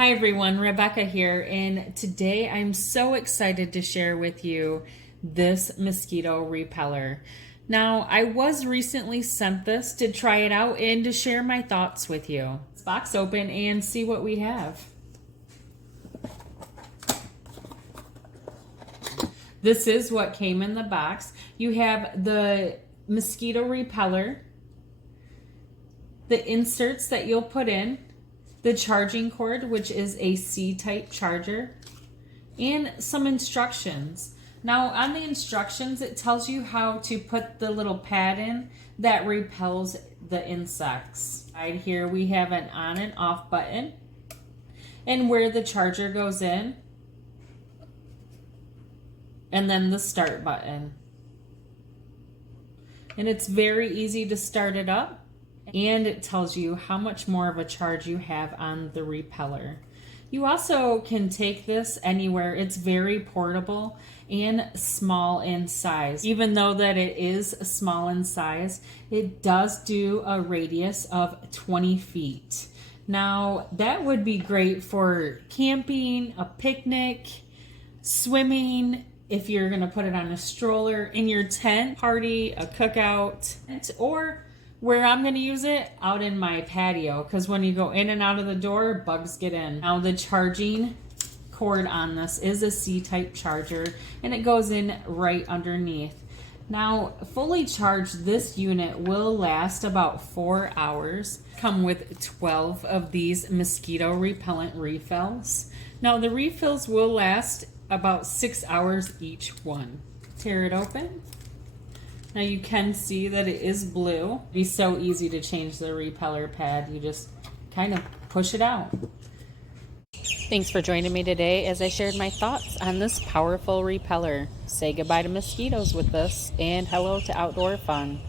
Hi everyone, Rebecca here, and today I'm so excited to share with you this mosquito repeller. Now, I was recently sent this to try it out and to share my thoughts with you. Let's box open and see what we have. This is what came in the box. You have the mosquito repeller, the inserts that you'll put in, the charging cord, which is a C-type charger, and some instructions. Now, on the instructions, it tells you how to put the little pad in that repels the insects. Right here, we have an on and off button, and where the charger goes in, and then the start button. And it's very easy to start it up. And it tells you how much more of a charge you have on the repeller. You also can take this anywhere. It's very portable and small in size. Even though that it is small in size, it does do a radius of 20 feet. Now, that would be great for camping, a picnic, swimming, if you're gonna put it on a stroller, in your tent, party, a cookout, or where I'm going to use it, out in my patio, because when you go in and out of the door, bugs get in. Now the charging cord on this is a C-type charger, and it goes in right underneath. Now, fully charged, this unit will last about 4 hours. Come with 12 of these mosquito repellent refills. Now the refills will last about 6 hours each one. Tear it open. Now you can see that it is blue. It'd be so easy to change the repeller pad. You just kind of push it out. Thanks for joining me today as I shared my thoughts on this powerful repeller. Say goodbye to mosquitoes with this and hello to outdoor fun.